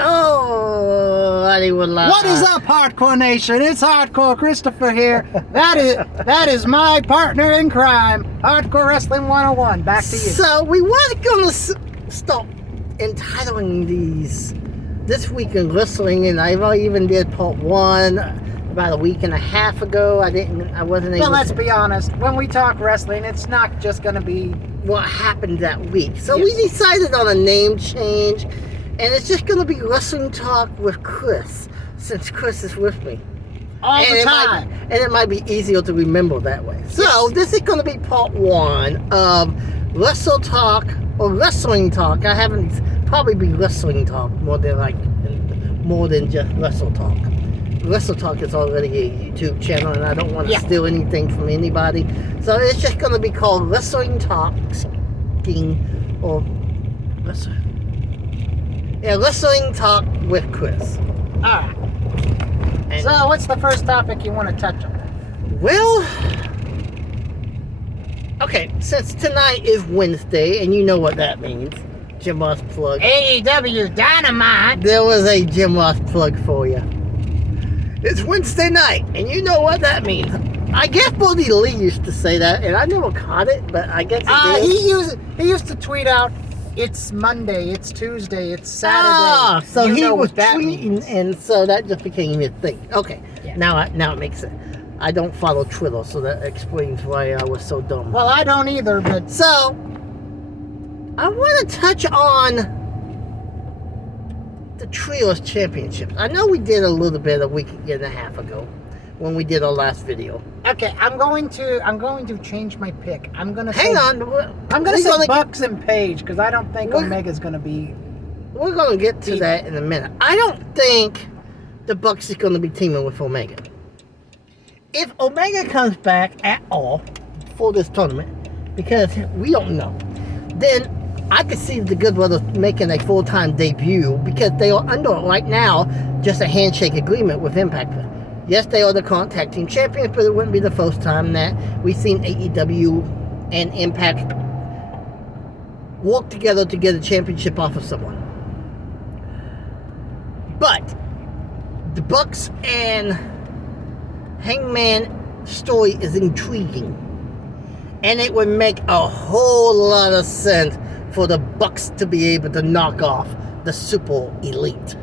Oh, What is up, Hardcore Nation? It's Hardcore Christopher here. That is my partner in crime, Hardcore Wrestling 101. Back to you. So we was gonna stop entitling these This Week in Wrestling, and I even did part one about a week and a half ago. I wasn't able. But let's be honest. When we talk wrestling, it's not just gonna be what happened that week. So Yes. we decided on a name change, and it's just gonna be Wrestling Talk with Chris, since Chris is with me. all the time. And it might be easier to remember that way. So this is going to be part one of Wrestle Talk or Wrestling Talk. I haven't probably be Wrestling Talk more than just Wrestle Talk. Wrestle Talk is already a YouTube channel, and I don't want to steal anything from anybody. So it's just going to be called Wrestling Talk or Wrestling Talk with Chris. All right. So, what's the first topic you want to touch on? Well, okay, since tonight is Wednesday, and you know what that means, Jim Ross plug. AEW Dynamite. There was a Jim Ross plug for you. It's Wednesday night, and you know what that means. I guess Brody Lee used to say that, and I never caught it, but I guess it did. He used to tweet out, "It's Monday, it's Tuesday, it's Saturday." Ah, so You he know was what that tweeting, means. and so that just became his thing. Okay, Yeah. now it makes sense. I don't follow Twitter, so that explains why I was so dumb. Well, I don't either, but So, I want to touch on the Trios Championships. I know we did a little bit a week and a half ago when we did our last video. okay, I'm going to change my pick. I'm going to Hang on. I'm going to we're say gonna Bucks and Page because I don't think We're- Omega's going to be. We're going to get to that in a minute. I don't think the Bucks is going to be teaming with Omega. If Omega comes back at all for this tournament, because we don't know, then I could see the Good Brothers making a full-time debut because they are under, right now, just a handshake agreement with Impact. Yes, they are the Contact Team Champions, but it wouldn't be the first time that we've seen AEW and Impact work together to get a championship off of someone. But the Bucks and Hangman story is intriguing, and it would make a whole lot of sense for the Bucks to be able to knock off the Super Elite,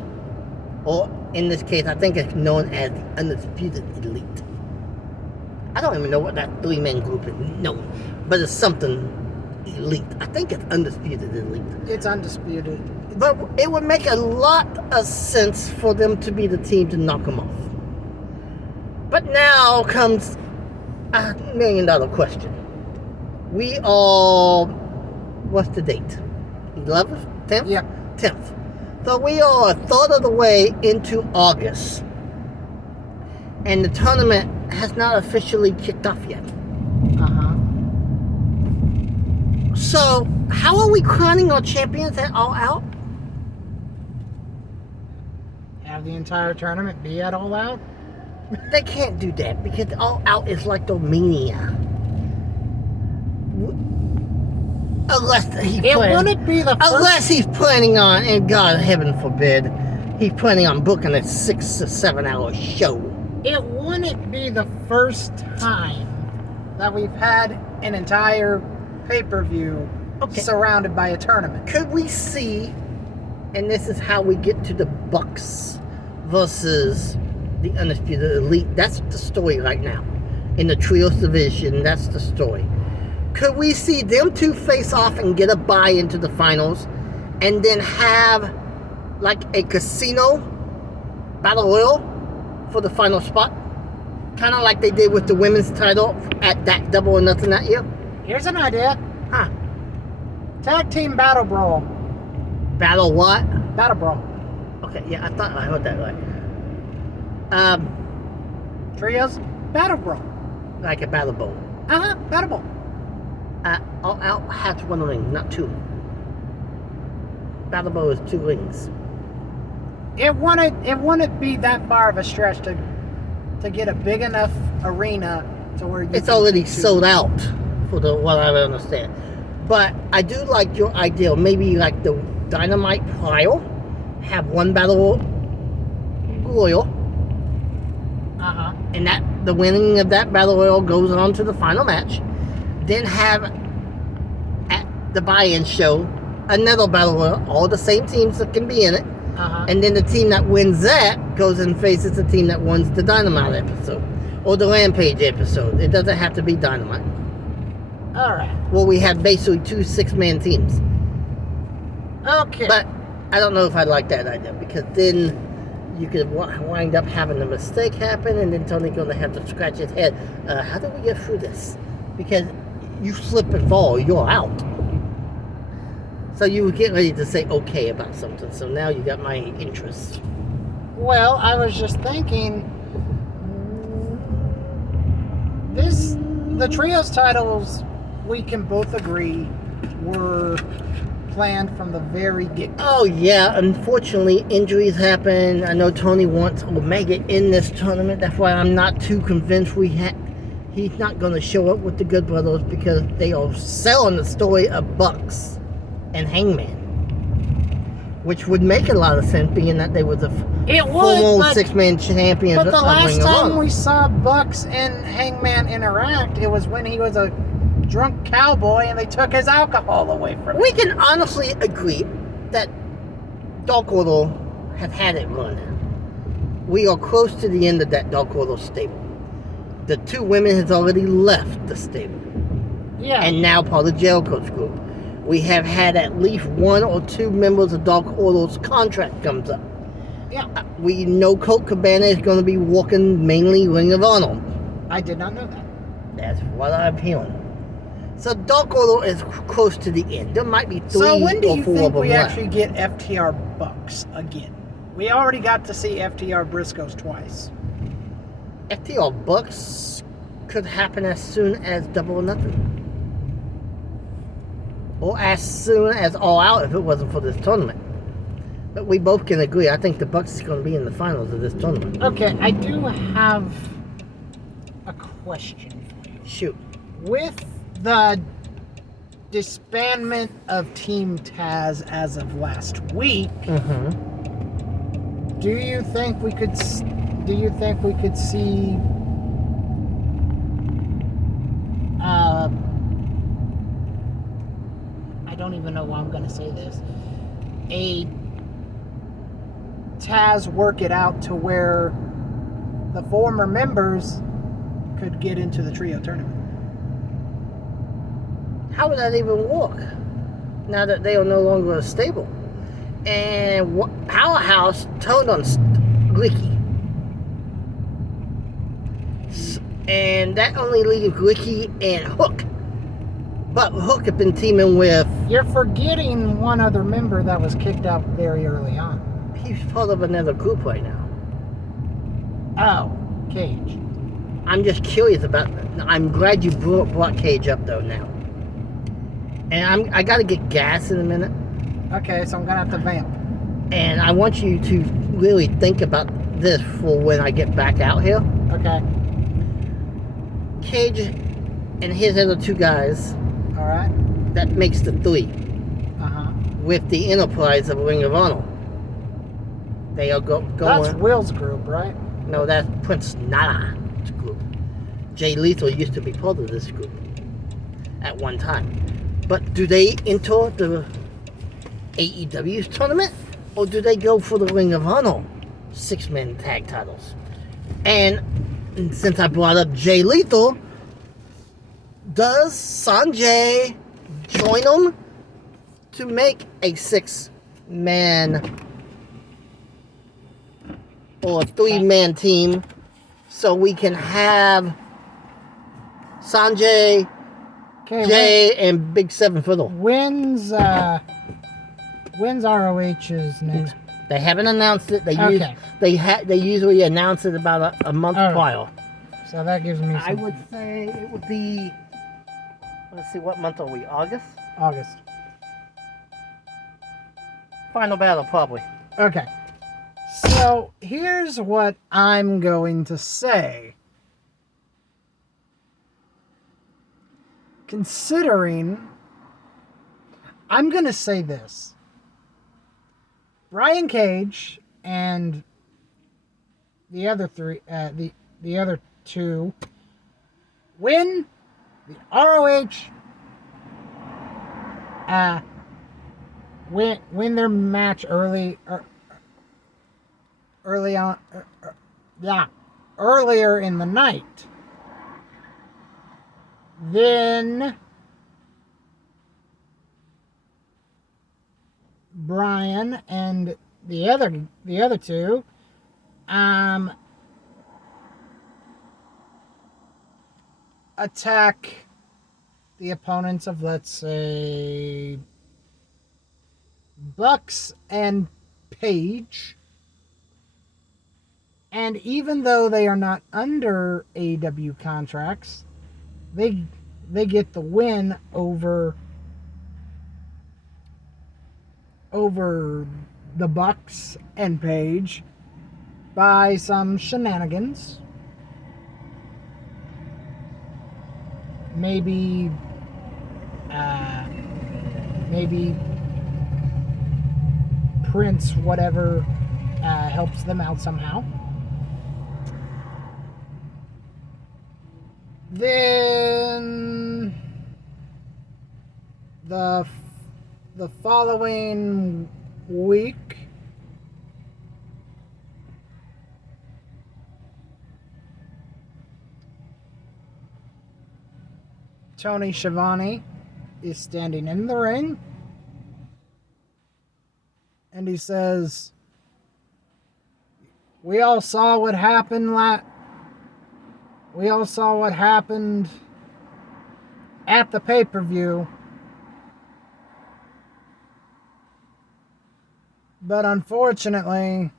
or in this case, I think it's known as the Undisputed Elite. I don't even know what that three-man group is known, but it's something elite. I think it's Undisputed Elite. It's undisputed. But it would make a lot of sense for them to be the team to knock them off. But now comes a $1 million question. We are, what's the date? 11th? 10th? Yeah. 10th. So we are a third of the way into August. And the tournament has not officially kicked off yet. Uh-huh. So, how are we crowning our champions at All Out? Have the entire tournament be at All Out? They can't do that because All Out is like the Mania. Unless he's planning on, and God heaven forbid, he's planning on booking a 6 to 7 hour show. It wouldn't be the first time that we've had an entire pay-per-view surrounded by a tournament. Could we see, and this is how we get to the Bucks versus the Undisputed Elite, that's the story right now. In the Trios division, that's the story. Could we see them two face off and get a bye into the finals, and then have like a casino battle royal for the final spot? Kind of like they did with the women's title at that Double or Nothing that year? Here's an idea. Huh. Tag team battle brawl. Battle what? Battle brawl. Okay, yeah, I thought I heard that right. Trios battle brawl. Like a battle bowl. Uh-huh. Battle brawl. All Out has one ring, not two. Battle Bowl is 2 rings. It wouldn't be that far of a stretch to get a big enough arena to where you It's already sold out for what I understand. But I do like your idea, maybe like the Dynamite prior, have one battle royal, and that the winning of that battle royal goes on to the final match. Then have at the buy-in show another battle royal, all the same teams that can be in it, and then the team that wins that goes and faces the team that wins the Dynamite episode or the Rampage episode. It doesn't have to be Dynamite. All right. Well, we have basically 2 6-man teams. Okay. But I don't know if I like that idea, because then you could wind up having a mistake happen, and then Tony's going to have to scratch his head. How do we get through this? Because you slip and fall, you're out. So you would get ready to say okay about something. So now you got my interest. Well, I was just thinking, the trios titles, we can both agree, were planned from the very get-go. Oh yeah, unfortunately injuries happen. I know Tony wants Omega in this tournament. That's why I'm not too convinced he's not going to show up with the Good Brothers, because they are selling the story of Bucks and Hangman, which would make a lot of sense, being that they were the former 6-man champions. But the last Ring of time Honor. we saw Bucks and Hangman interact, it was when he was a drunk cowboy and they took his alcohol away from him. We can honestly agree that Dark Order have had it run. We are close to the end of that Dark Order stable. The 2 women has already left the stable. Yeah. And now part of Jericho's group. We have had at least 1 or 2 members of Dark Order's contract comes up. Yeah. We know Colt Cabana is going to be walking mainly Ring of Honor. I did not know that. That's what I'm hearing. So Dark Order is close to the end. There might be 3 So when do or you 4 think of them we left. actually get FTR Bucks again? We already got to see FTR Briscoes twice. FTR Bucks could happen as soon as Double or Nothing. Or as soon as All Out, if it wasn't for this tournament. But we both can agree, I think the Bucks is going to be in the finals of this tournament. Okay, I do have a question for you. Shoot. With the disbandment of Team Taz as of last week, do you think we could see I don't even know why I'm going to say this, a Taz work it out to where the former members could get into the trio tournament? How would that even work? Now that they are no longer a stable. And Powerhouse turned on Glicky. And that only leaves Glicky and Hook. But Hook had been teaming with... You're forgetting one other member that was kicked out very early on. He's part of another group right now. Oh, Cage. I'm just curious about... I'm glad you brought Cage up, though, now. And I got to get gas in a minute. Okay, so I'm going to have to vamp. And I want you to really think about this for when I get back out here. Okay. Cage and his other 2 guys, All right. that makes the 3. Uh-huh. With the Enterprise of Ring of Honor. They are going... That's Will's group, right? No, that's Prince Nana's group. Jay Lethal used to be part of this group at one time. But do they enter the AEW's tournament? Or do they go for the Ring of Honor 6-man tag titles? And since I brought up Jay Lethal, does Sanjay join them to make a 6-man or a 3-man team, so we can have Sanjay, Okay. Jay, and Big 7 Fiddle? When's ROH's next? They haven't announced it. Okay. They usually announce it about a month All right. prior. So that gives me I some would say it would be. Let's see, what month are we? August. August. Final battle, probably. Okay. So here's what I'm going to say. Considering, I'm going to say this. Brian Cage and the other three, the other two, win the ROH. Win their match earlier in the night. Then Brian and the other two attack the opponents of, let's say, Bucks and Page. And even though they are not under AEW contracts, they get the win over the Bucks and Page by some shenanigans. Maybe Prince whatever helps them out somehow. Then the following week, Tony Schiavone is standing in the ring and he says, we all saw what happened at the pay-per-view, but unfortunately,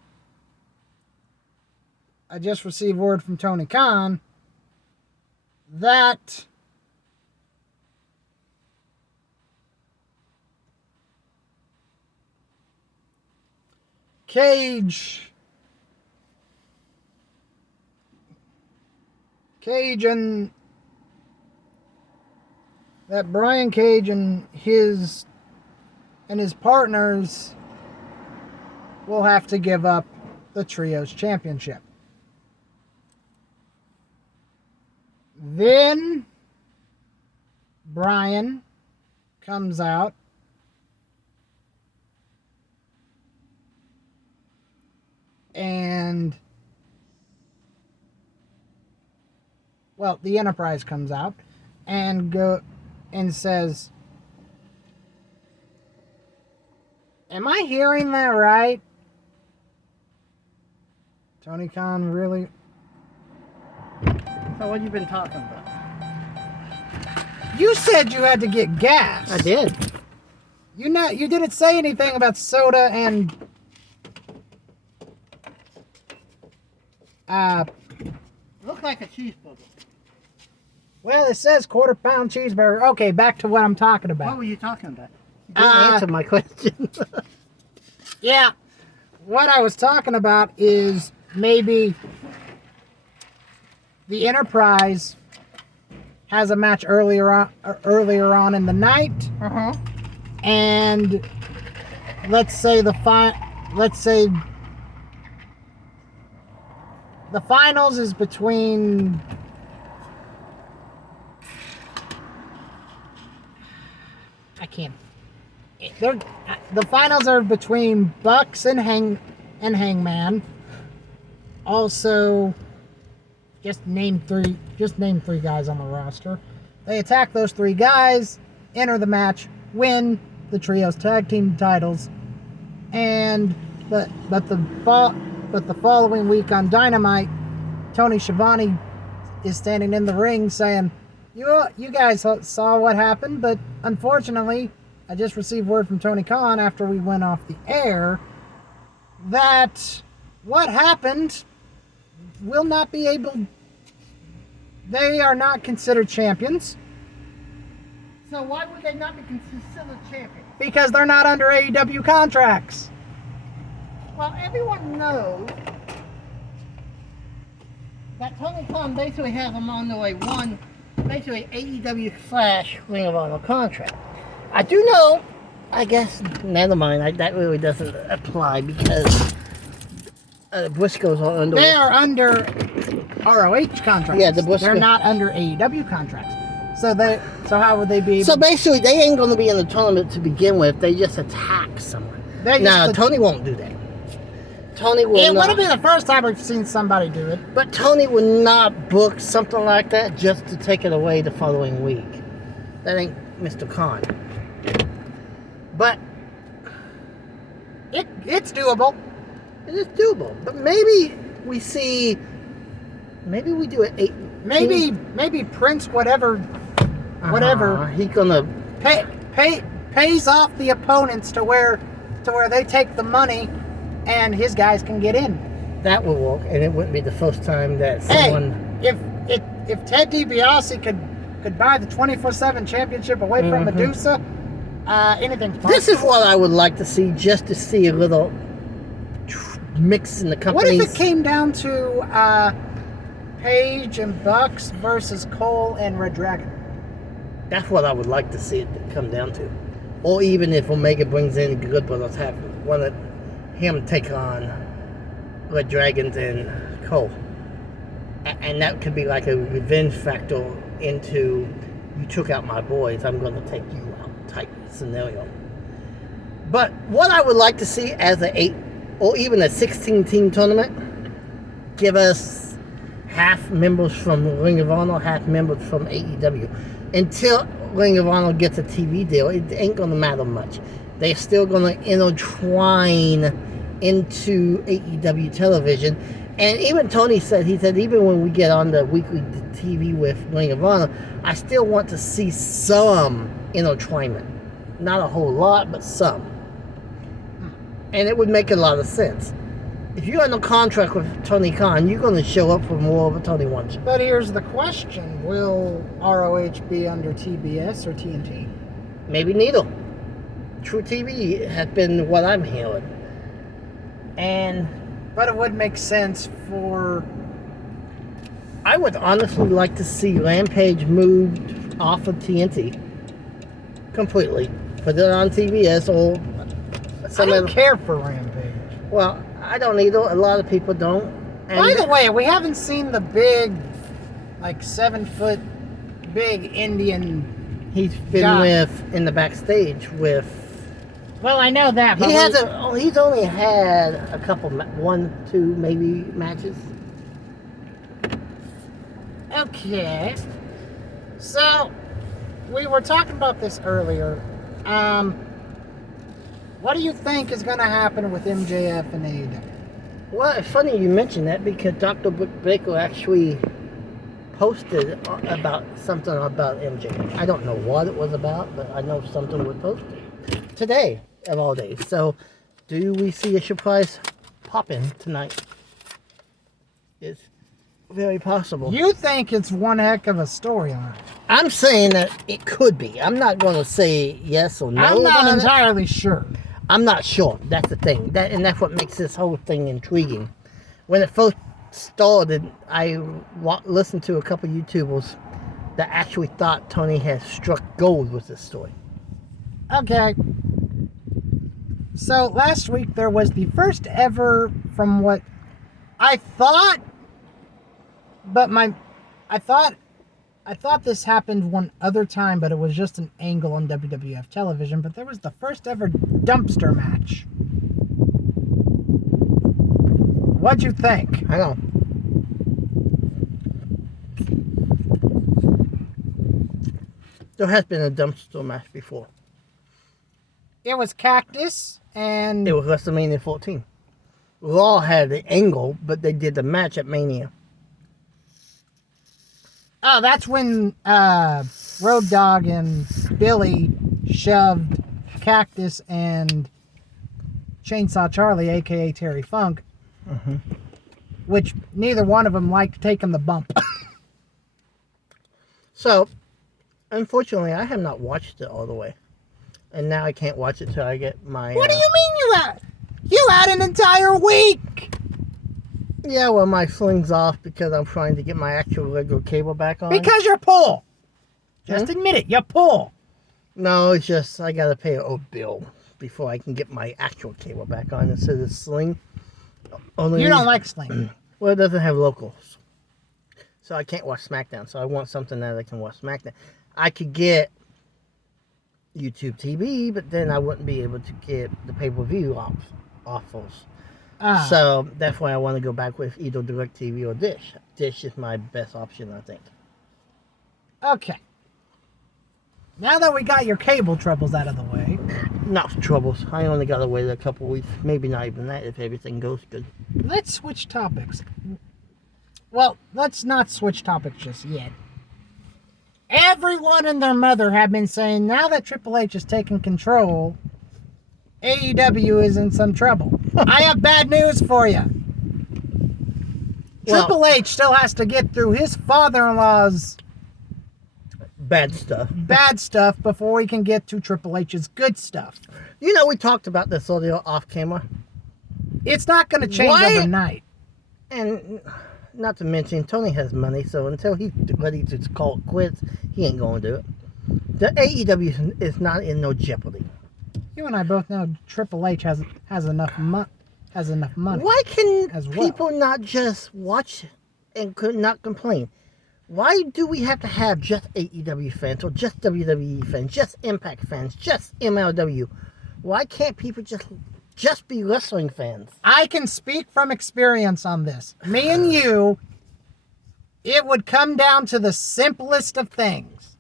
I just received word from Tony Khan that Cage and that Brian Cage and his partners will have to give up the Trios Championship. Then Brian comes out and the Enterprise comes out and says, am I hearing that right? Tony Khan, really? So what have you been talking about? You said you had to get gas. I did. You didn't say anything about soda and Looks like a cheeseburger. well, it says quarter-pound cheeseburger. Okay, back to what I'm talking about. What were you talking about? You didn't answer my question. Yeah, what I was talking about is maybe the Enterprise has a match earlier on in the night, and let's say the finals is between the finals are between Bucks and Hangman. Also, just name three guys on the roster. They attack those three guys, enter the match, win the Trios tag team titles, but the following week on Dynamite, Tony Schiavone is standing in the ring saying, you guys saw what happened, but unfortunately, I just received word from Tony Khan after we went off the air that what happened will not be able... They are not considered champions. So why would they not be considered champions? Because they're not under AEW contracts. Well, everyone knows that Tony Khan basically has them under a AEW / Ring of Honor contract. I do know I guess, never mind. That really doesn't apply because Briscoes are under. They are under ROH contracts. Yeah, the Briscoe. They're not under AEW contracts. So how would they be? So basically, they ain't going to be in the tournament to begin with. They just attack someone. No, Tony won't do that. Tony will It not. wouldn't be the first time we've seen somebody do it. But Tony would not book something like that just to take it away the following week. That ain't Mr. Khan. But It's doable. it is doable. But maybe we see. Maybe we do it 8. Maybe Prince whatever He's gonna. pays off the opponents to where they take the money and his guys can get in. That would work, and it wouldn't be the first time that someone. Hey, if Ted DiBiase could buy the 24/7 championship away from Medusa, anything's possible. This is what I would like to see, just to see a little mix in the companies. What if it came down to Page and Bucks versus Cole and Red Dragon? That's what I would like to see it come down to. Or even if Omega brings in Good Brothers, have one of him take on Red Dragons and Cole. And that could be like a revenge factor into, you took out my boys, I'm going to take you out type scenario. But what I would like to see as an 8 or even a 16-team tournament, give us half members from Ring of Honor, half members from AEW. Until Ring of Honor gets a TV deal, it ain't going to matter much. They're still going to intertwine into AEW television. And even Tony said, even when we get on the weekly TV with Ring of Honor, I still want to see some intertwinement. Not a whole lot, but some. And it would make a lot of sense. If you're in a contract with Tony Khan, you're going to show up for more of a Tony wants. But here's the question. Will ROH be under TBS or TNT? Maybe neither. True TV has been what I'm hearing. But it would make sense for... I would honestly like to see Rampage moved off of TNT completely. Put it on TBS or I don't care for Rampage. Well, I don't either. A lot of people don't. And by the way, we haven't seen the big, 7-foot big Indian. He's been guy. in the backstage with. Well, I know that. But He's only had a couple, 1, 2 maybe matches. Okay. So, we were talking about this earlier. What do you think is going to happen with MJF and AEW? Well, it's funny you mentioned that because Dr. Britt Baker actually posted about something about MJF. I don't know what it was about, but I know something was posted today of all days. So, do we see a surprise popping tonight? It's very possible. You think it's one heck of a storyline? I'm saying that it could be. I'm not going to say yes or no. I'm not about it. entirely sure. I'm not sure. That's the thing. And that's what makes this whole thing intriguing. When it first started, I listened to a couple YouTubers that actually thought Tony had struck gold with this story. Okay. So last week there was the first ever, from what I thought, but I thought this happened one other time, but it was just an angle on WWF television. But there was the first ever dumpster match. What'd you think? I know. There has been a dumpster match before. It was Cactus and... It was WrestleMania 14. Raw had the angle, but they did the match at Mania. Oh, that's when Road Dogg and Billy shoved Cactus and Chainsaw Charlie, a.k.a. Terry Funk, which neither one of them liked taking the bump. So, unfortunately, I have not watched it all the way. And now I can't watch it till I get my... What do you mean you had? You had an entire week! Yeah, well, my sling's off because I'm trying to get my actual regular cable back on. Because you're poor. Just admit it, you're poor. No, it's just I gotta pay an old bill before I can get my actual cable back on instead of Sling. Only You don't reason- like Sling. Well, it doesn't have locals, so I can't watch SmackDown. So I want something that I can watch SmackDown. I could get YouTube TV, but then I wouldn't be able to get the pay-per-view offers. Ah, So that's why I want to go back with either DirecTV or Dish. Dish is my best option, I think. okay. Now that we got your cable troubles out of the way, Not troubles. I only got to wait a couple weeks. Maybe not even that if everything goes good. let's switch topics. Well, let's not switch topics just yet. Everyone and their mother have been saying now that Triple H has taken control, AEW is in some trouble. I have bad news for you. Well- Triple H still has to get through his father-in-law's Bad stuff. bad stuff before he can get to Triple H's good stuff. You know, we talked about this audio off camera. It's not going to change Why- overnight. And not to mention, Tony has money, so until he's ready to call it quits, he ain't going to do it. The AEW is not in no jeopardy. You and I both know Triple H has enough money. Why can as well. people not just watch and could not complain? Why do we have to have just AEW fans or just WWE fans, just Impact fans, just MLW? Why can't people just be wrestling fans? I can speak from experience on this. Me and you, it would come down to the simplest of things.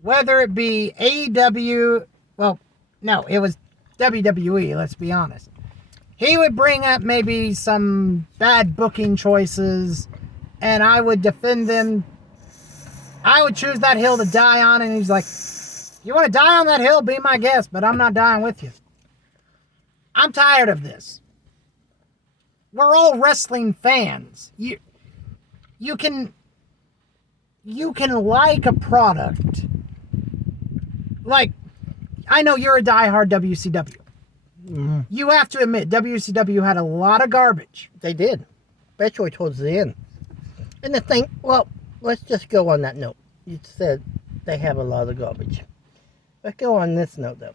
Whether it be AEW, well, no, it was WWE, let's be honest. He would bring up maybe some bad booking choices, and I would defend them. I would choose that hill to die on, and he's like, you want to die on that hill? Be my guest, but I'm not dying with you. I'm tired of this. We're all wrestling fans. You can like a product. Like, I know you're a diehard WCW. Mm-hmm. You have to admit, WCW had a lot of garbage. They did, especially towards the end. And the thing, well, let's just go on that note. You said they have a lot of garbage. Let's go on this note, though.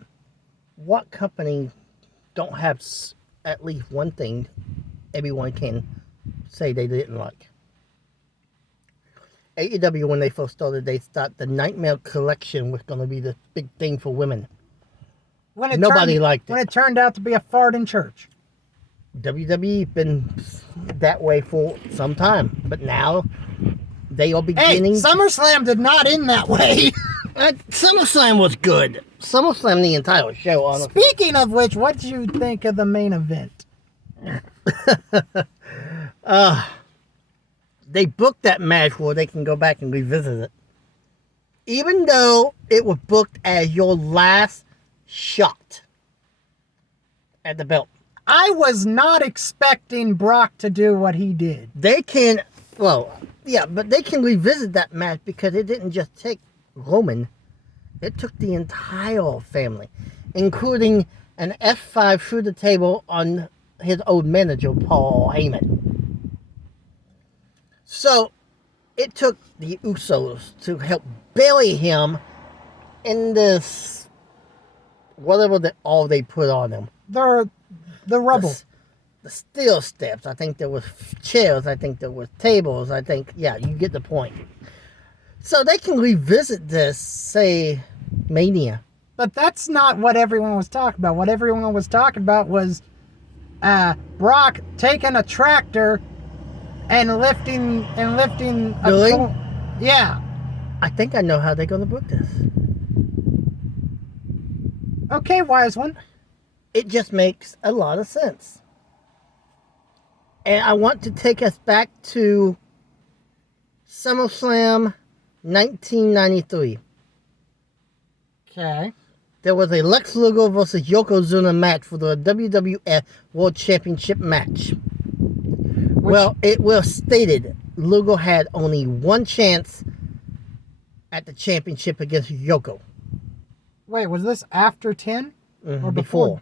What company don't have at least one thing everyone can say they didn't like? AEW, when they first started, they thought the Nightmare Collection was going to be the big thing for women. Nobody liked it. When it turned out to be a fart in church. WWE been that way for some time, but now they are Hey, beginning. SummerSlam did not end that way. SummerSlam was good. SummerSlam, the entire show, honestly. Speaking of which, what did you think of the main event? They booked that match where they can go back and revisit it. Even though it was booked as your last shot at the belt. I was not expecting Brock to do what he did. They can, well, yeah, but they can revisit that match because it didn't just take Roman. It took the entire family, including an F5 through the table on his old manager, Paul Heyman. So, it took the Usos to help bury him in this, whatever all they put on him. The rubble. The steel steps. I think there was chairs. I think there was tables. I think, yeah, you get the point. So they can revisit this, say, Mania. But that's not what everyone was talking about. What everyone was talking about was Brock taking a tractor and lifting a Really? yeah. I think I know how they're going to book this. Okay, wise one. It just makes a lot of sense. And I want to take us back to SummerSlam 1993. Okay. There was a Lex Luger versus Yokozuna match for the WWF World Championship match. Well, it was stated Luger had only one chance at the championship against Yoko. Wait, was this after 10 or Before.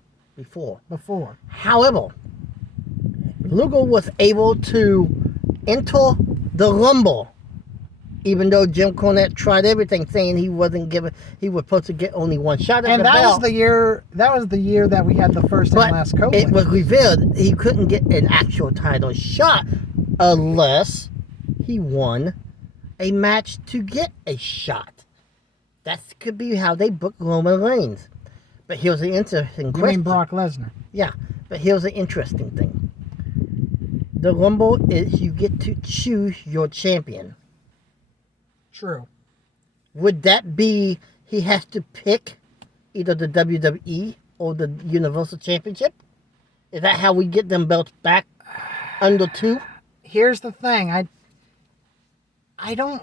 Before. However, Luger was able to enter the Rumble Even though Jim Cornette tried everything, saying he was supposed to get only one shot at And the that belt. was the year. That was the year that we had the first and But last it co-winners. was revealed he couldn't get an actual title shot unless he won a match to get a shot. That could be how they book Roman Reigns. But here's the interesting You question. mean Brock Lesnar? Yeah, but here's the interesting thing. The Rumble is you get to choose your champion. True. Would that be he has to pick either the WWE or the Universal Championship? Is that how we get them belts back under 2? Here's the thing. I don't.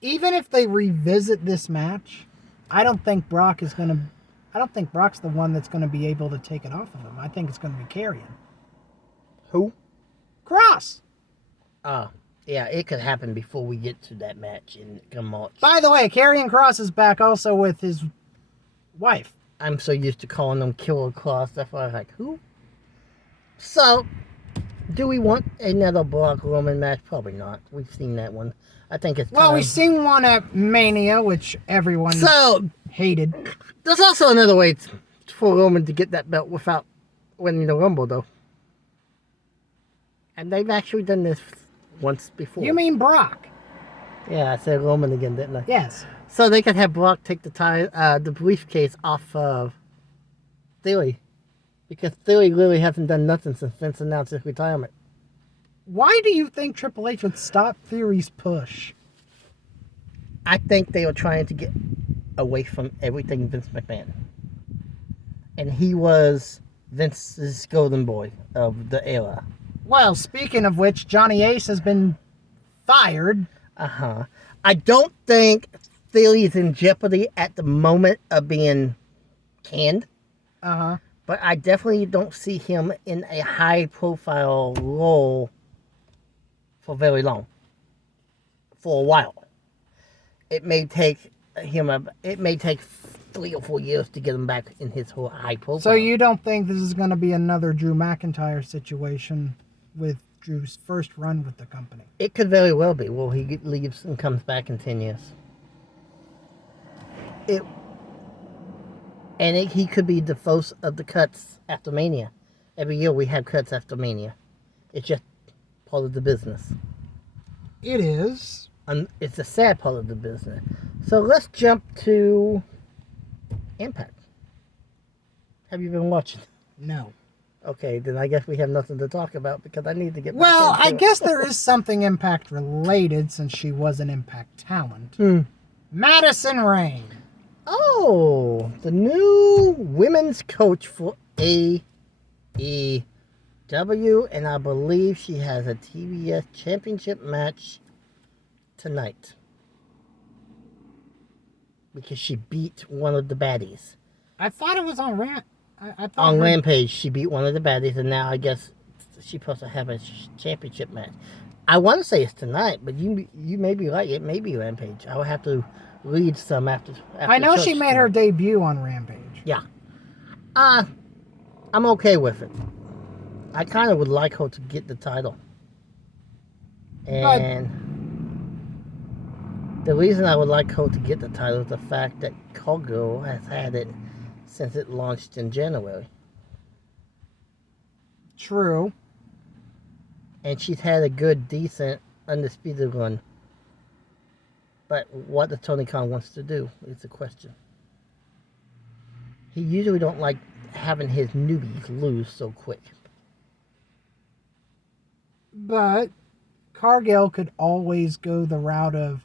Even if they revisit this match, I don't think Brock is gonna. I don't think Brock's the one that's gonna be able to take it off of him. I think it's gonna be Karrion. Who? Cross. Yeah, it could happen before we get to that match in March. By the way, Karrion Cross is back also with his wife. I'm so used to calling them Killer Cross. That's why I was like, who? So, do we want another Brock Roman match? Probably not. We've seen that one. I think it's time. Well, we've seen one at Mania, which everyone hated. There's also another way for Roman to get that belt without winning the Rumble, though. And they've actually done this once before. You mean Brock? Yeah, I said Roman again, didn't I? Yes. So they could have Brock take the briefcase off of Theory. Because Theory really hasn't done nothing since Vince announced his retirement. Why do you think Triple H would stop Theory's push? I think they were trying to get away from everything Vince McMahon. And he was Vince's golden boy of the era. Well, speaking of which, Johnny Ace has been fired. I don't think Theory is in jeopardy at the moment of being canned. But I definitely don't see him in a high-profile role for very long. For a while. It may take him. It may take 3 or 4 years to get him back in his whole high profile. So you don't think this is going to be another Drew McIntyre situation with Drew's first run with the company? It could very well be. Well, he leaves and comes back in 10 years. He could be the first of the cuts after Mania. Every year we have cuts after Mania. It's just part of the business. It is. It's a sad part of the business. So let's jump to Impact. Have you been watching? No. Okay, then I guess we have nothing to talk about because I need to get back Well, into I it. guess there is something Impact related since she was an Impact talent. Madison Rayne. Oh, the new women's coach for AEW, and I believe she has a TBS championship match tonight. Because she beat one of the baddies. I thought it was on Rampage, she beat one of the baddies, and now I guess she's supposed to have a championship match. I want to say it's tonight, but you may be right. It may be Rampage. I will have to read some after I know she church made her debut on Rampage. Yeah. I'm okay with it. I kind of would like her to get the title. And the reason I would like her to get the title is the fact that Cowgirl has had it since it launched in January. True. And she's had a good, decent, undisputed run. But what the Tony Khan wants to do is the question. He usually don't like having his newbies lose so quick. But Cargill could always go the route of,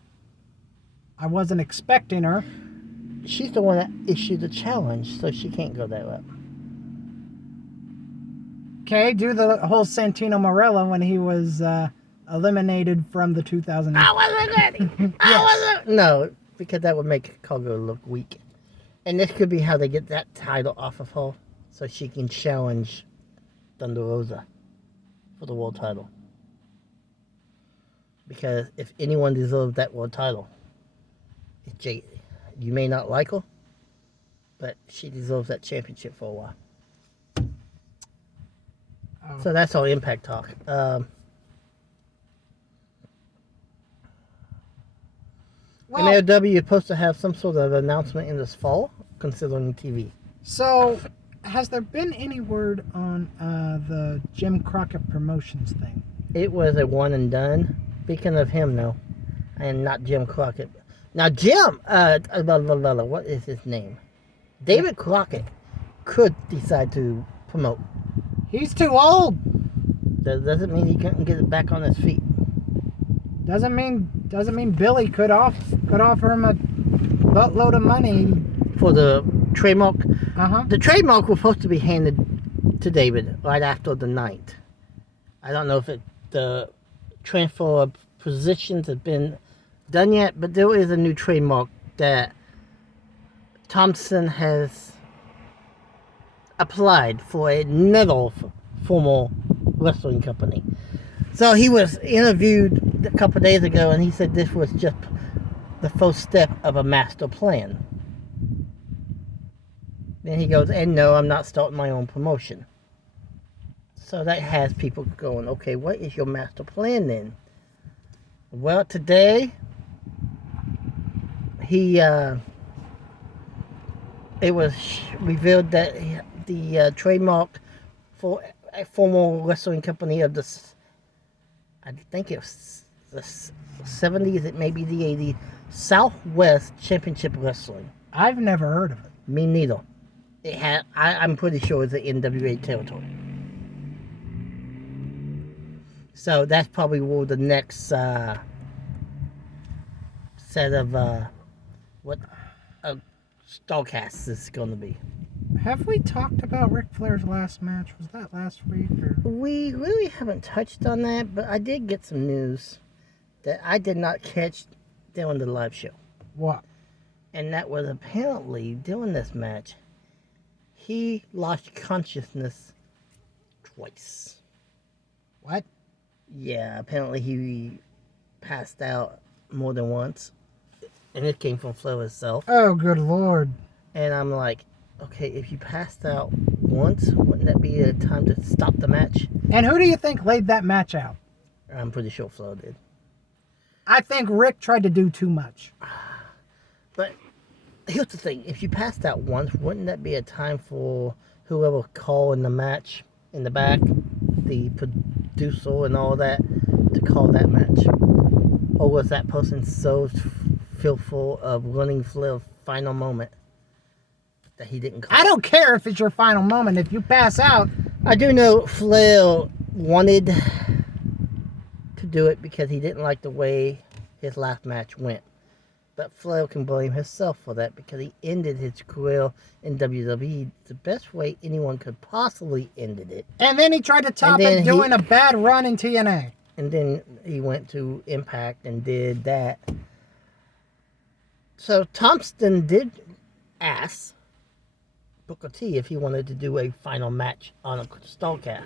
I wasn't expecting her. She's the one that issued the challenge, so she can't go that route. Okay, do the whole Santino Marella when he was eliminated from the 2000. I wasn't ready. No, because that would make Cargill look weak. And this could be how they get that title off of her, so she can challenge Thunder Rosa for the world title. Because if anyone deserves that world title, it's Jade. You may not like her, but she deserves that championship for a while. So that's all Impact talk. Well, MLW is supposed to have some sort of announcement in this fall, considering TV. so has there been any word on the Jim Crockett Promotions thing? It was a one and done. Speaking of him, no, and not Jim Crockett. Now, Jim, what is his name? David Crockett could decide to promote. He's too old. That doesn't mean he couldn't get it back on his feet. Doesn't mean Billy could offer him a buttload of money. For the trademark, Uh-huh. the trademark was supposed to be handed to David right after the night. I don't know if the transfer of positions has been done yet, but there is a new trademark that Thompson has applied for another formal wrestling company. So he was interviewed a couple of days ago, and he said this was just the first step of a master plan. Then he goes, and no, I'm not starting my own promotion. So that has people going, okay, what is your master plan then? Well, today, it was revealed that the trademark for a formal wrestling company of I think it was the 70s, it may be the 80s, Southwest Championship Wrestling. I've never heard of it. Me neither. I'm pretty sure it's the NWA territory. So that's probably where the next set of Starcasts is going to be. Have we talked about Ric Flair's last match? Was that last week? Or? We really haven't touched on that, but I did get some news that I did not catch during the live show. What? And that was apparently during this match, he lost consciousness twice. What? Yeah, apparently he passed out more than once. And it came from Flair himself. Oh, good Lord. And I'm like, okay, if you passed out once, wouldn't that be a time to stop the match? And who do you think laid that match out? I'm pretty sure Flair did. I think Rick tried to do too much. But here's the thing. If you passed out once, wouldn't that be a time for whoever calling the match in the back, the producer and all that, to call that match? Or was that person so fearful of running Flair's final moment that he didn't call? I don't care if it's your final moment. If you pass out, I do know Flair wanted to do it because he didn't like the way his last match went. But Flair can blame himself for that because he ended his career in WWE the best way anyone could possibly ended it. and then he tried to top it doing a bad run in TNA. And then he went to Impact and did that. So Thompson did ask Booker T if he wanted to do a final match on a Starcast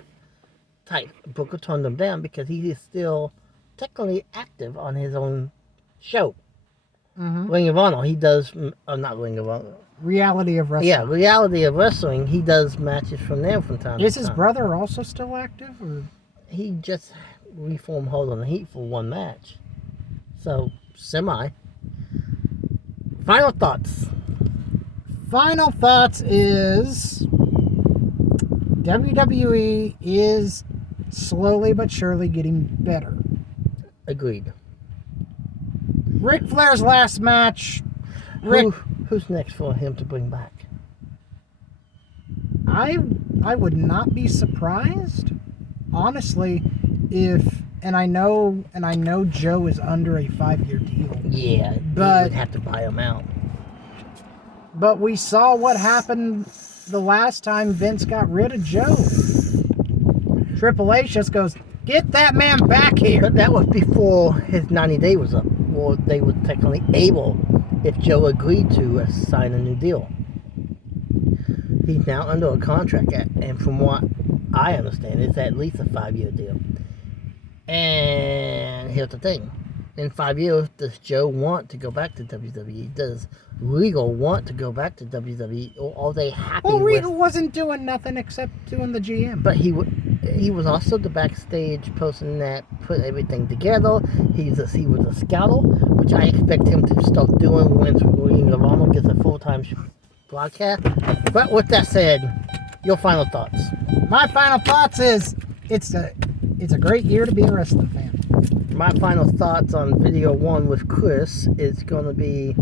type. Booker turned him down because he is still technically active on his own show. Mm-hmm. Ring of Honor, he does, not Ring of Honor. Reality of wrestling. Yeah, Reality of Wrestling, he does matches from there from time to time. Is his brother also still active? Or? He just reformed Hold on the Heat for one match. So, semi. Final thoughts. Final thoughts is WWE is slowly but surely getting better. Agreed. Ric Flair's last match. Who's next for him to bring back? I would not be surprised, honestly, if and I know Joe is under a 5-year deal. Yeah, but he would have to buy him out. But we saw what happened the last time Vince got rid of Joe. Triple H just goes, "Get that man back here." But that was before his 90-day was up, or they were technically able, if Joe agreed to sign a new deal. He's now under a contract, and from what I understand, it's at least a 5-year deal. And here's the thing. In 5 years, does Joe want to go back to WWE? Does Regal want to go back to WWE? Or are they happy Well, with... Regal wasn't doing nothing except doing the GM. But he would... he was also the backstage person that put everything together. He was a scouter, which I expect him to start doing once William Lavano gets a full-time broadcast. But with that said, your final thoughts. My final thoughts is it's a great year to be a wrestling fan. My final thoughts on video 1 with Chris is going to be,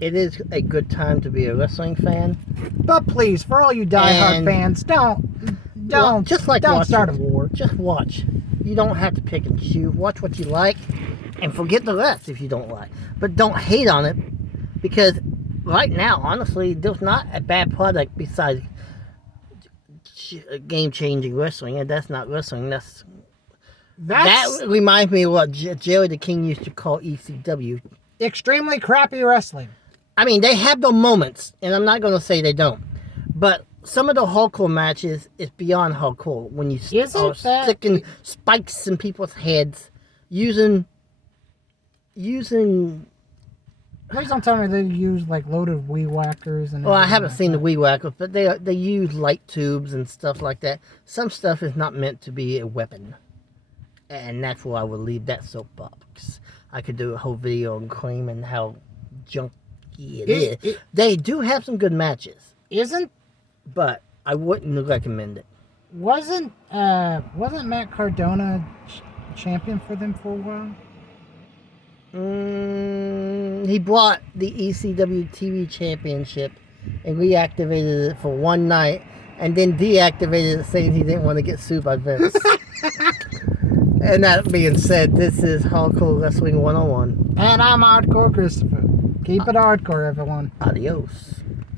it is a good time to be a wrestling fan. But please, for all you diehard And- fans, don't just like don't watching. start a war. Just watch. You don't have to pick and choose. Watch what you like and forget the rest if you don't like. But don't hate on it, because right now, honestly, there's not a bad product besides game-changing wrestling, and that's not wrestling. That reminds me of what Jerry the King used to call ECW. extremely crappy wrestling. I mean, they have their moments, and I'm not going to say they don't. But some of the hardcore matches is beyond hardcore. When you are sticking spikes in people's heads, using. Please don't tell me they use like loaded weed whackers and. Well, I haven't everything seen the like weed whackers, but they use light tubes and stuff like that. Some stuff is not meant to be a weapon, and that's where I would leave that soapbox. I could do a whole video on Cream and how junky it is. They do have some good matches, Isn't but I wouldn't recommend it. wasn't Matt Cardona champion for them for a while? He brought the ECW TV Championship and reactivated it for one night, and then deactivated it, saying he didn't want to get sued by Vince. And that being said, this is Hardcore Wrestling 101. And I'm Hardcore Christopher. Keep it hardcore, everyone. Adios.